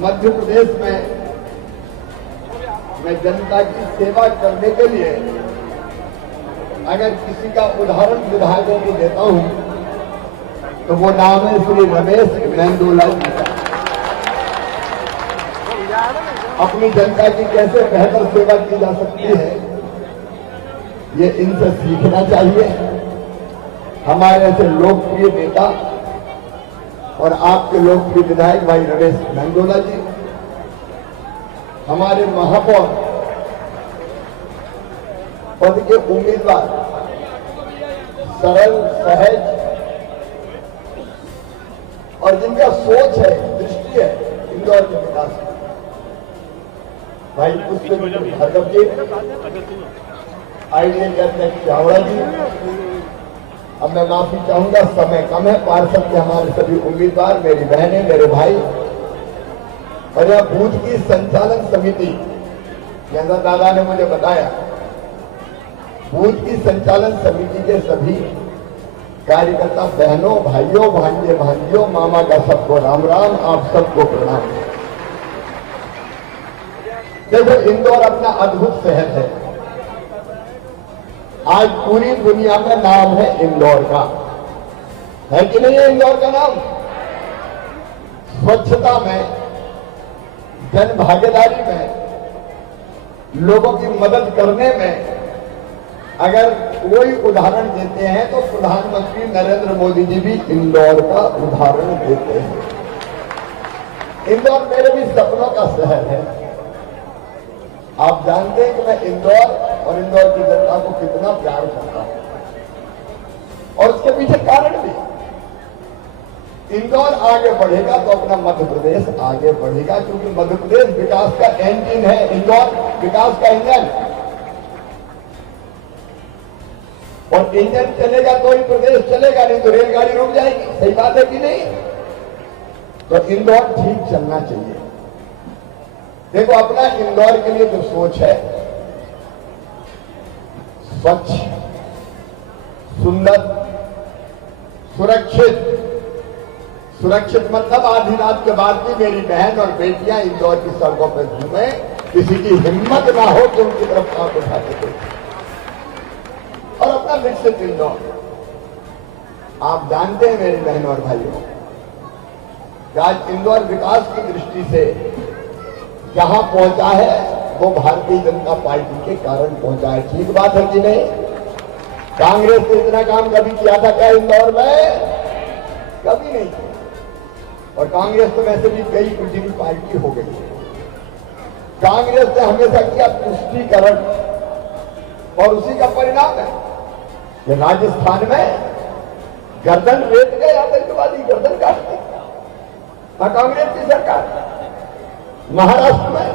मध्य प्रदेश में मैं जनता की सेवा करने के लिए अगर किसी का उदाहरण विधायकों को देता हूं तो वो नाम है श्री रमेश मेंदोला जी का। अपनी जनता की कैसे बेहतर सेवा की जा सकती है ये इनसे सीखना चाहिए। हमारे ऐसे लोकप्रिय नेता और आपके लोकप्रिय विधायक भाई रमेश मेंदोला जी, हमारे महापौर पद के उम्मीदवार, सरल सहज और जिनका सोच है, दृष्टि है इंदौर के विकास की, भाई पुष्पेंद्र भार्गव जी, आईडीए के अध्यक्ष चावड़ा जी। अब मैं माफी चाहूंगा, समय कम है। पार्षद के हमारे सभी उम्मीदवार, मेरी बहनें, मेरे भाई और यह बूथ की संचालन समिति, जैसा दादा ने मुझे बताया, बूथ की संचालन समिति के सभी कार्यकर्ता बहनों, भाइयों, भांजे, भांजियों, मामा का सबको राम राम, आप सबको प्रणाम। देखो, इंदौर अपना अद्भुत शहर है। आज पूरी दुनिया में नाम है इंदौर का, है कि नहीं है इंदौर का नाम? स्वच्छता में, जन भागीदारी में, लोगों की मदद करने में अगर कोई उदाहरण देते हैं तो प्रधानमंत्री नरेंद्र मोदी जी भी इंदौर का उदाहरण देते हैं। इंदौर मेरे भी सपनों का शहर है। आप जानते हैं कि मैं इंदौर और इंदौर की जनता को कितना प्यार करता हूं और उसके पीछे कारण भी। इंदौर आगे बढ़ेगा तो अपना मध्य प्रदेश आगे बढ़ेगा, क्योंकि मध्य प्रदेश विकास का इंजन है, इंदौर विकास का इंजन। और इंजन चलेगा तो ही प्रदेश चलेगा, नहीं तो रेलगाड़ी रुक जाएगी। सही बात है कि नहीं? तो इंदौर ठीक चलना चाहिए। देखो, अपना इंदौर के लिए जो सोच है, स्वच्छ, सुंदर, सुरक्षित। सुरक्षित मतलब आधी रात के बाद भी मेरी बहन और बेटियां इंदौर की सड़कों पर घूमे, किसी की हिम्मत ना हो कि उनकी तरफ हाथ उठाते थे। और अपना विकसित इंदौर, आप जानते हैं मेरी बहन और भाइयों, आज इंदौर विकास की दृष्टि से जहां पहुंचा है वो भारतीय जनता पार्टी के कारण पहुंचा है। ठीक बात है कि नहीं? कांग्रेस ने इतना काम कभी किया था क्या इंदौर में? कभी नहीं किया। और कांग्रेस तो वैसे भी कई कुछ पार्टी हो गई है। कांग्रेस ने हमेशा किया तुष्टीकरण, और उसी का परिणाम है कि राजस्थान में गर्दन रेत गए आतंकवादी, गर्दन काटते। कांग्रेस की सरकार महाराष्ट्र में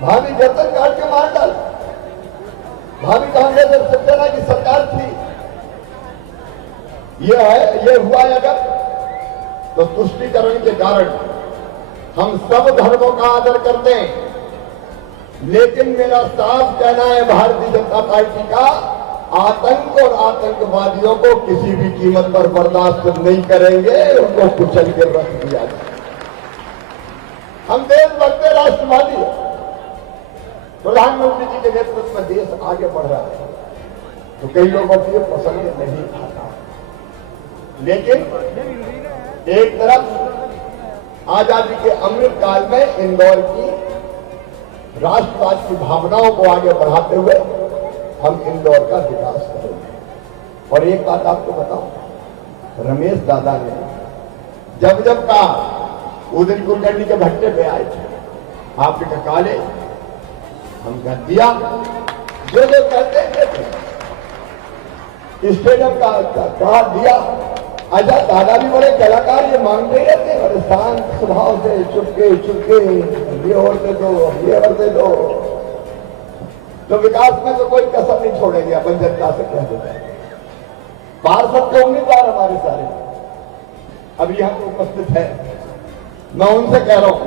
भाभी गर्दन काट के मार डाल। भाभी कांग्रेस और शिवसेना की सरकार थी। ये हुआ अगर तो तुष्टीकरण के कारण हम सब धर्मों का आदर करते हैं, लेकिन मेरा साफ कहना है भारतीय जनता पार्टी का, आतंक और आतंकवादियों को किसी भी कीमत पर बर्दाश्त नहीं करेंगे, उनको कुचल के रख दिया जाए। हम देशभक्त राष्ट्रवादी, प्रधानमंत्री जी के नेतृत्व में देश आगे बढ़ रहा है, तो कई लोगों को ये पसंद नहीं आता। लेकिन एक तरफ आजादी के अमृत काल में इंदौर की राष्ट्रवाद की भावनाओं को आगे बढ़ाते हुए हम इंदौर का विकास करेंगे। और एक बात आपको बताऊं, रमेश दादा ने जब जब कहा, उस दिन कुलकर्णी के भट्टे पे आए थे, आपने कहा काले, हम कर दिया जो जो कहते थे, स्टेडियम का कहा दिया। अच्छा, दादा भी बड़े कलाकार, ये मांगते रहते, बड़े शांत स्वभाव से, चुपके चुपके, ये और दे दो, ये और दे दो। तो विकास में तो कोई कसर नहीं छोड़ेंगे, अपन जनता से कह देते हैं। पार्षद के उम्मीदवार हमारे सारे अभी यहाँ पे उपस्थित है, मैं उनसे कह रहा हूं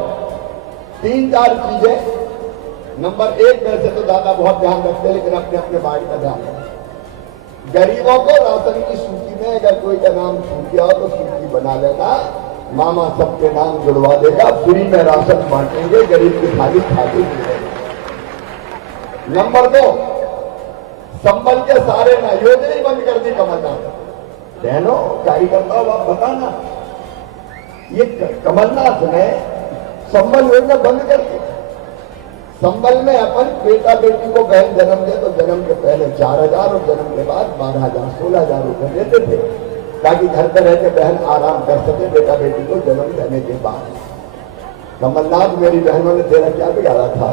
3-4 चीजें। नंबर 1, वैसे तो दादा बहुत ध्यान रखते हैं, लेकिन अपने अपने बाड़ी का ध्यान रखें। गरीबों को राशन की सूची में अगर कोई का नाम छूट गया हो तो सूची बना लेना, मामा सबके नाम जुड़वा देगा, फ्री में राशन बांटेंगे, गरीब की थाली खाली मिलेगी। नंबर 2, संबल के सारे ना योजना ही बंद कर दी कमलनाथ। बहनों कार्यकर्ताओं आप बताना, ये कमलनाथ ने संबल योजना बंद कर दी। संबल में अपन बेटा बेटी को बहन जन्म दे तो जन्म के पहले 4,000 और जन्म के बाद 12,000 16,000 रुपए देते थे, ताकि घर पर रह के बहन आराम कर सके बेटा बेटी को जन्म देने के बाद। कमलनाथ मेरी बहनों ने तेरा क्या बिगाड़ा था?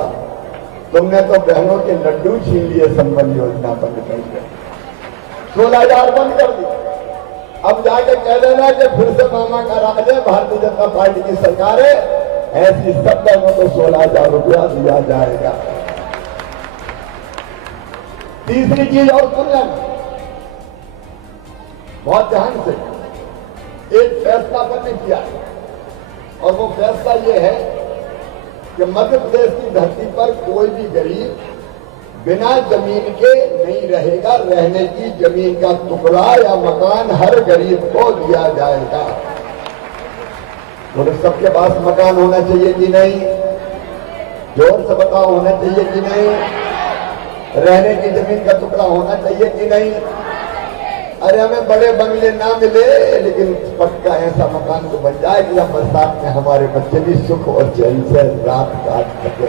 तुमने तो बहनों के लड्डू छीन लिए, संबल योजना बंद कर दी, 16,000 बंद कर दी। अब जाके कह देना कि फिर से मामा का राज है, भारतीय जनता पार्टी की सरकार है, ऐसी सब बहनों को 16,000 रुपया दिया जाएगा। तीसरी चीज और सुन लेना बहुत ध्यान से, एक फैसला हमने किया और वो फैसला ये है कि मध्य प्रदेश की धरती पर कोई भी गरीब बिना जमीन के नहीं रहेगा। रहने की जमीन का टुकड़ा या मकान हर गरीब को दिया जाएगा। बोले सबके पास मकान होना चाहिए कि नहीं? जोर से बताओ, होना चाहिए कि नहीं? रहने की जमीन का टुकड़ा होना चाहिए कि नहीं? अरे हमें बड़े बंगले ना मिले, लेकिन पक्का ऐसा मकान तो बन जाए कि जब बरसात में हमारे बच्चे भी सुख और चैन से रात काट सके।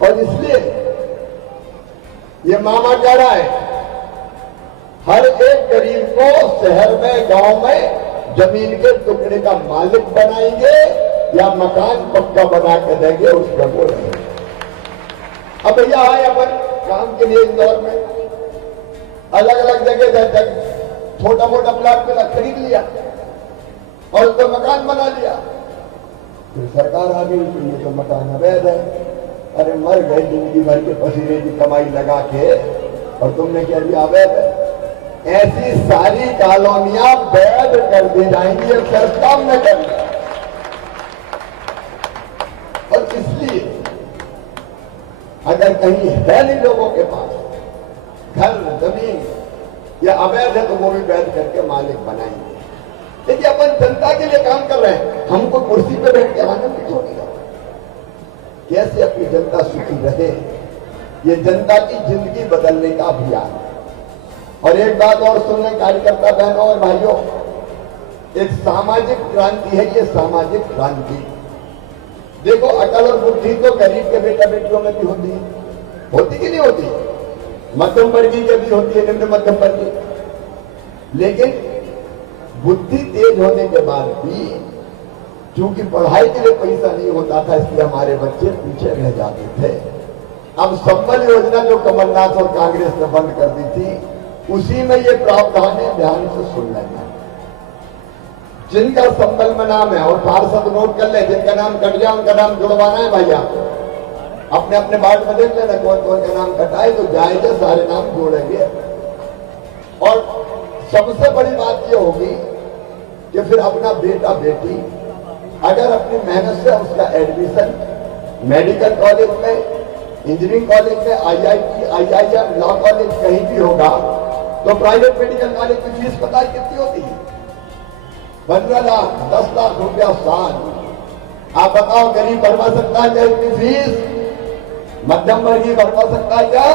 और इसलिए ये मामा कह रहा है हर एक गरीब को शहर में गांव में जमीन के टुकड़े का मालिक बनाएंगे या मकान पक्का बना के देंगे, उस पर वो रहेंगे। अब भैया आए अपन काम के लिए इंदौर में, अलग अलग जगह छोटा मोटा प्लाट पे खरीद लिया और उसको मकान बना लिया। फिर सरकार आ गई कि ये तो मकान अवैध है। अरे मर गए जिंदगी भर के पसीने की कमाई लगा के, और तुमने क्या दिया अवैध है। ऐसी सारी कॉलोनियां वैध कर दी जाएंगी, प्रस्ताव में कर दिया। और इसलिए अगर कहीं है नहीं लोगों के पास घर जमीन या अवैध है तो वो भी वैध करके मालिक बनाएंगे। देखिए अपन जनता के लिए काम कर रहे हैं, हमको कुर्सी पे बैठ के आनंद छोड़ेगा। कैसे अपनी जनता सुखी रहे, ये जनता की जिंदगी बदलने का अभियान है। और एक बात और सुन लें कार्यकर्ता बहनों और भाइयों, एक सामाजिक क्रांति है ये, सामाजिक क्रांति। देखो अकल और बुद्धि तो गरीब के बेटा बेटियों में भी होती कि नहीं होती? मध्यम वर्गीय के भी होती है, निम्न मध्यम वर्गीय। लेकिन बुद्धि तेज होने के बाद भी चूंकि पढ़ाई के लिए पैसा नहीं होता था, इसलिए हमारे बच्चे पीछे रह जाते थे। अब संबल योजना जो कमलनाथ और कांग्रेस ने बंद कर दी थी, उसी में ये प्रावधान है, ध्यान से सुन लेना। जिनका संबल में नाम है, और पार्षद नोट कर ले, जिनका नाम कट गया उनका नाम जुड़वाना है भैया। अपने अपने वार्ड में देख लेना कौन कौन का नाम कटाए, तो जाएंगे सारे नाम जोड़ेंगे। और सबसे बड़ी बात ये होगी कि फिर अपना बेटा बेटी अगर अपनी मेहनत से उसका एडमिशन मेडिकल कॉलेज में, इंजीनियरिंग कॉलेज में, IIT, IIM, लॉ कॉलेज कहीं भी होगा, तो प्राइवेट मेडिकल कॉलेज की फीस पता है कितनी होती है? 15 लाख 10 लाख रुपया साल। आप बताओ गरीब भरवा सकता है क्या इतनी फीस? मध्यम वर्गीय भरवा सकता है क्या?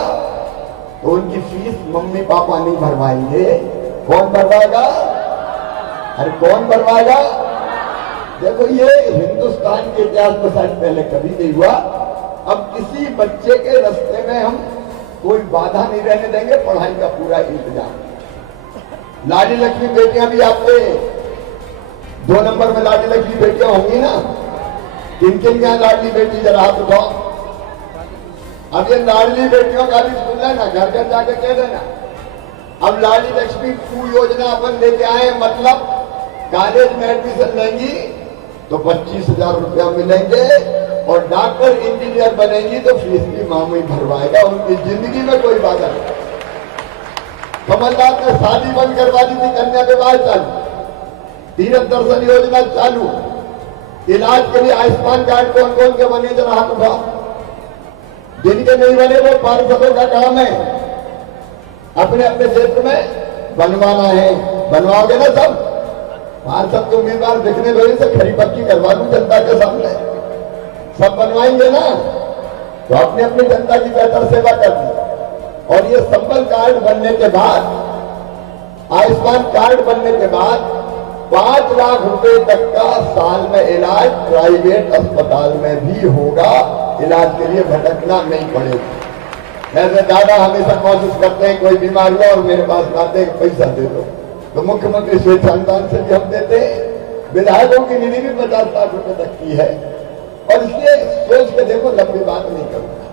तो उनकी फीस मम्मी पापा नहीं भरवाएंगे, कौन भरवाएगा? अरे कौन भरवाएगा? देखो ये हिंदुस्तान के इतिहास में शायद पहले कभी नहीं हुआ। अब किसी बच्चे के रास्ते में हम कोई बाधा नहीं रहने देंगे, पढ़ाई का पूरा इंतजाम। लाडली लक्ष्मी बेटियां भी आपके 2 नंबर में लाडली लक्ष्मी बेटियां होंगी ना? किन किन क्या लाडली बेटी जरा हाथ उठाओ। अब ये लाडली बेटियों का भी सुन लेना, घर घर जाके कह देना। अब लाडली लक्ष्मी 2 योजना अपन लेके आए, मतलब कॉलेज में एडमिशन लेंगी तो 25,000 रुपया मिलेंगे, और डॉक्टर इंजीनियर बनेंगी तो फीस भी मामू ही भरवाएगा, उनकी जिंदगी में कोई बाधा नहीं। कमलनाथ ने शादी बंद करवा दी थी, कन्या विवाह चालू, तीर्थ दर्शन योजना चालू, इलाज के लिए आयुष्मान कार्ड कौन कौन के बने जरा हाथ उठाओ। जिनके नहीं बने वो पार्षदों का काम है अपने अपने क्षेत्र में बनवाना है, बनवाओगे ना सब? पार्षद के उम्मीदवार दिखने लगे से खरी पक्की करवा दूं जनता के सामने, सब बनवाएंगे ना, तो अपनी अपनी जनता की बेहतर सेवा करनी। और ये संबल कार्ड बनने के बाद, आयुष्मान कार्ड बनने के बाद 5 लाख रुपए तक का साल में इलाज प्राइवेट अस्पताल में भी होगा, इलाज के लिए भटकना नहीं पड़ेगा। ऐसे दादा हमेशा कोशिश करते हैं कोई बीमार हुआ और मेरे पास आते हैं पैसा दे दो, तो मुख्यमंत्री स्वेच्छानुदान से भी हम देते हैं। विधायकों की निधि भी 50 लाख रुपए तक की है। और इसलिए सोच के देखो, लंबी बात नहीं करूंगा,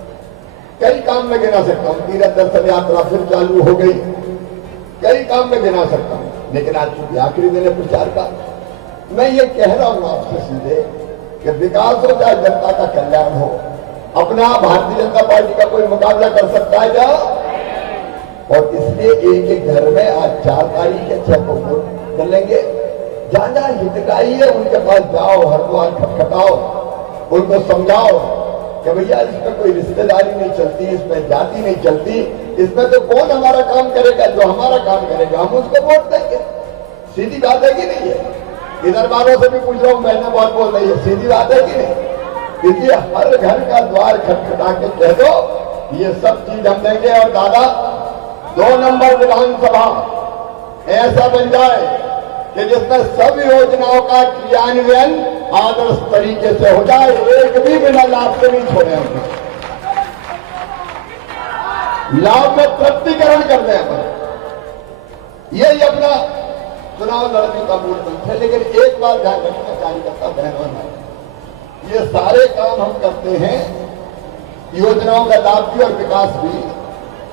कई काम में गिना सकता हूँ। तीरथ दर्शन यात्रा फिर चालू हो गई, कई काम में गिना सकता हूँ, लेकिन आज चूंकि आखिरी दिन है प्रचार का, मैं ये कह रहा हूं आपसे सीधे कि विकास हो चाहे जनता का कल्याण हो, अपना भारतीय जनता पार्टी का कोई मुकाबला कर सकता है क्या? और इसलिए एक एक घर में आज 4 तारीख के 6 को वोट डालेंगे। जहां जहां हितग्राही है उनके पास जाओ, हर द्वार खटखटाओ, उनको समझाओ कि भैया इसमें कोई रिश्तेदारी नहीं चलती, इसमें जाति नहीं चलती, इसमें तो कौन हमारा काम करेगा, जो हमारा काम करेगा हम उसको वोट देंगे। सीधी बात है कि नहीं है? इधर वालों से भी पूछ रहा हूं, मैंने बहुत बोल रही है, सीधी बात है कि नहीं? इसलिए हर घर का द्वार खटखटा के कह दो ये सब चीज हम देंगे। और दादा 2 नंबर विधानसभा ऐसा बन जाए कि जिसमें सब योजनाओं का क्रियान्वयन आदर्श तरीके से हो जाए, एक भी बिना लाभ से नहीं छोड़े हम, लाभ में तृप्तिकरण कर दें अपन। यही अपना चुनाव लड़ने का मूल मंत्र है। लेकिन एक बात ध्यान रखना कार्यकर्ता बहनों में, ये सारे काम हम करते हैं, योजनाओं का लाभ भी और विकास भी,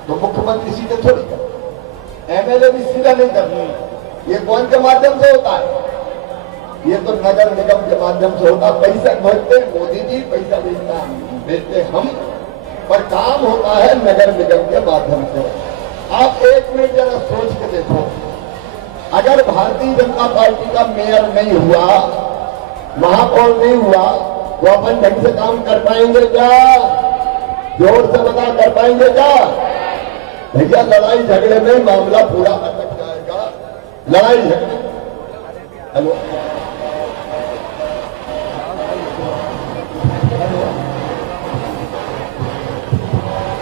तो मुख्यमंत्री सीधे थोड़ी कर, एमएलए भी सीधा नहीं करनी। ये कौन के माध्यम से होता है? ये तो नगर निगम के माध्यम से होता। पैसा भेजते मोदी जी, पैसा भेजते हम, पर काम होता है नगर निगम के माध्यम से। आप एक मिनट जरा सोच के देखो, अगर भारतीय जनता पार्टी का मेयर नहीं हुआ, महापौर नहीं हुआ, तो अपन ढंग से काम कर पाएंगे क्या? जोर से बता, कर पाएंगे क्या? भैया लड़ाई झगड़े में मामला पूरा अटक जाएगा। लड़ाई झगड़े, हेलो,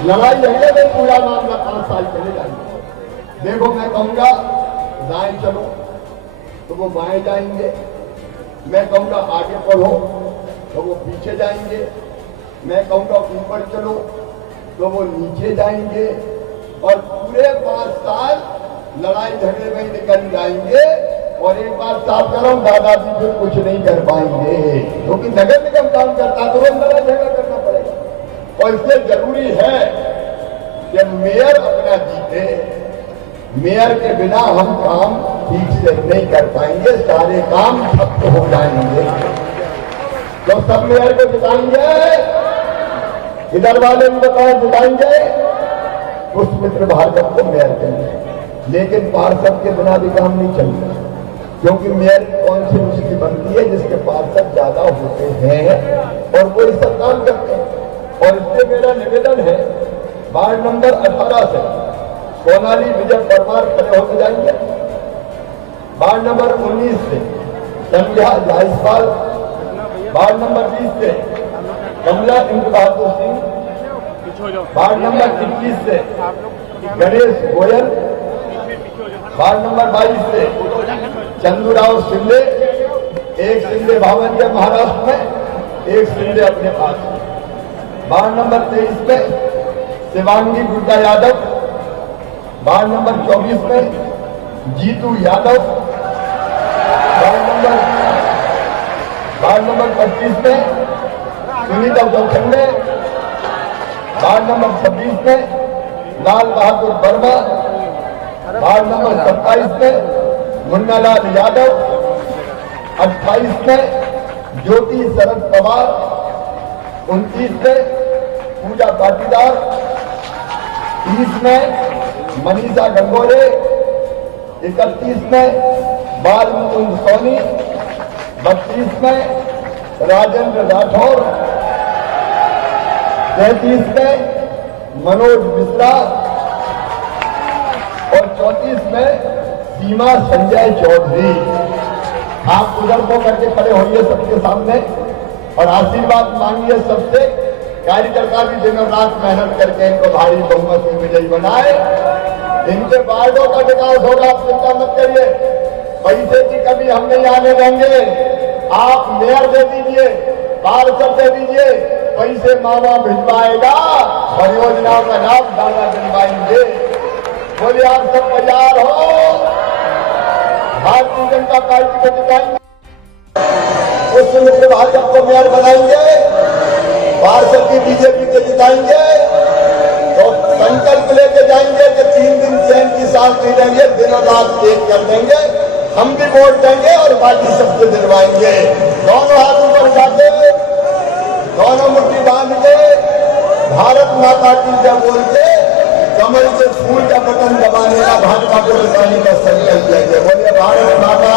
लड़ाई झगड़े में पूरा मामला 5 साल चले जाएंगे। देखो मैं कहूंगा दाएं चलो तो वो बाएं जाएंगे, मैं कहूंगा आगे बढ़ो तो वो पीछे जाएंगे, मैं कहूंगा ऊपर चलो तो वो नीचे जाएंगे, और पूरे 5 साल लड़ाई झगड़े में निकल जाएंगे। और एक बात साफ कर रहा हूं, दादाजी फिर कुछ नहीं कर पाएंगे, क्योंकि नगर निगम काम करता तो रोज लड़ाई झगड़ा करना पड़ेगा। और इसलिए जरूरी है कि मेयर अपना जीते। मेयर के बिना हम काम ठीक से नहीं कर पाएंगे, सारे काम ठप हो जाएंगे। तो सब मेयर को जिताएंगे, इधर वाले भी बताओ जिताएंगे, पुष्पमित्र भार्गव को मेयर करेंगे। लेकिन पार्षद के बिना भी काम नहीं चलेगा, क्योंकि मेयर कौन सी उसकी बनती है जिसके पार्षद ज्यादा होते हैं, और वो इस सब काम करते हैं। और इससे मेरा निवेदन है, वार्ड नंबर 18 से सोनाली विजय परमार खड़े होते जाएंगे, वार्ड नंबर 19 से संध्या जायसवाल, वार्ड नंबर 20 से कमला इंद्र बहादुर सिंह, वार्ड नंबर 21 से गणेश गोयल, वार्ड नंबर 22 से चंदूराव शिंदे, एक शिंदे भावन के महाराष्ट्र में, एक शिंदे अपने पास, वार्ड नंबर 23 में शिवांगी गुड्डा यादव, वार्ड नंबर 24 में जीतू यादव, वार्ड नंबर 25 में सुनीता चौखंडे, वार्ड नंबर 26 में लाल बहादुर वर्मा, वार्ड नंबर 27 में मुन्नालाल यादव, 28 में ज्योति शरद पवार, 29 में पूजा पाटीदार, 30 में मनीषा गंगोरे, 31 में बाल मुकुंद सोनी, 32 में राजेंद्र राठौर, 33 में मनोज मिश्रा और 34 में सीमा संजय चौधरी, आप उधर को करके खड़े होइए सबके सामने और आशीर्वाद मांगिए सबसे। कार्यकर्ता भी दिन और रात मेहनत करके इनको भारी बहुमत से विजयी बनाए। इनके वार्डों का विकास होगा, आप चिंता मत करिए। पैसे की कमी हम नहीं आने देंगे। आप मेयर दे दीजिए, पार्षद दे दीजिए, पैसे मामा भिजवाएगा, परियोजनाओं का नाम दादा दिलवाएंगे। बोलिए आप सब तैयार हो? भारतीय जनता पार्टी को जिताएंगे, उस मुख्य भाजपा को मेयर बनाएंगे, पार्षद की बीजेपी को जिताएंगे, तो संकल्प लेके जाएंगे कि 3 दिन चैन की सांस नहीं लेंगे, दिन और रात एक कर देंगे। हम भी वोट देंगे और बाकी सबसे दिलवाएंगे। दोनों हाथ ऊपर उठाते, दोनों मुट्ठी बांध के, भारत माता की जय बोल के, कमल के फूल का बटन दबाने का भाजपा को जिताने का संकल्प लेंगे। बोलिए भारत माता